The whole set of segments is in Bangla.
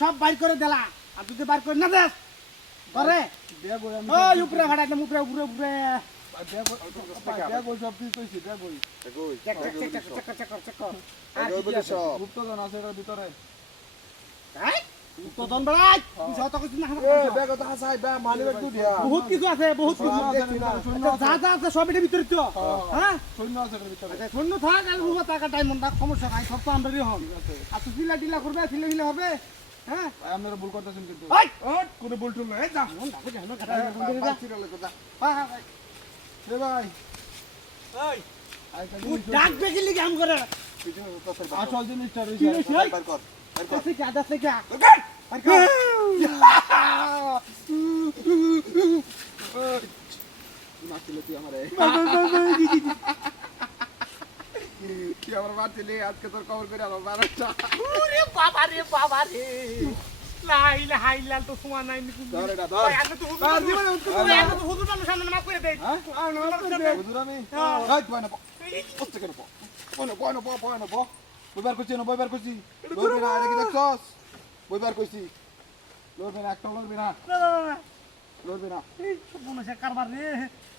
সব বাইর করে দিলা আর তুই বাইর করে না দেস করে উপরে ভাড়া একদম উপরে উপরে উপরে বহুত কিছু আছে বহুত যা যা আছে সব এটার ভিতরে তো হ্যাঁ শূন্য থাক আর টাকা ডায়মন্ড সমস্যা নাই সব তো আমরাই হন আর তুই চিল্লা টিল্লা করবে ছিলে মিলে হবে হ্যাঁ আপনারা ভুল করতেছেন কিন্তু কোনো ভুল টুল নাই যা ভাই ডাক বেশি লিখে আম করে আসল জিনিসটা রয়েছে আদা থেকে আজকে তোর খবর করে আমার বাবা রে লাইলা হাইলাল তো সময় নাই ধরে না ধর আগে তো হুজুর নাম সামনে মাফ করে দেই হুজুর আমি হাই তুই না কষ্ট কেন পয়নো বইবার কইছি না বইবার কইছি লড়বি না আরে কি দেখছস বইবার কইছি লড়বি না একটা লড়বি না লড়বি না এই মনে কারবার রে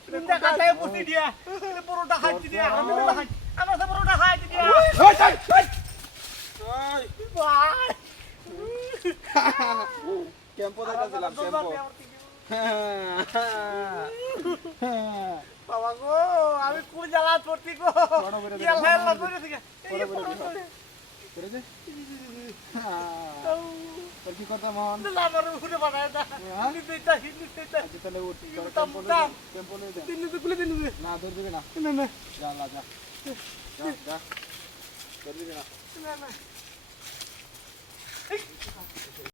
তিনটা কাটায় পুষি দিয়া পুরোটা খাইছি দিয়া আমি তো খাই আমরা তো পুরোটা খাইছি দিয়া ওই ভাই ক্যাম্পো দেখাছিলাম ক্যাম্পো বাবা গো আমি কোন জ্বালা পড়তি গো ইয়াল্লা করে দিকে করে দে তোর কি করতে মন আমার উপরে বানায় দা আমি দেইতা হিন্দিটা তাহলে ও ক্যাম্পো লে দে তিন দিন খুলে দিন না ধর দিবে না না যা যা ধর দিবে না না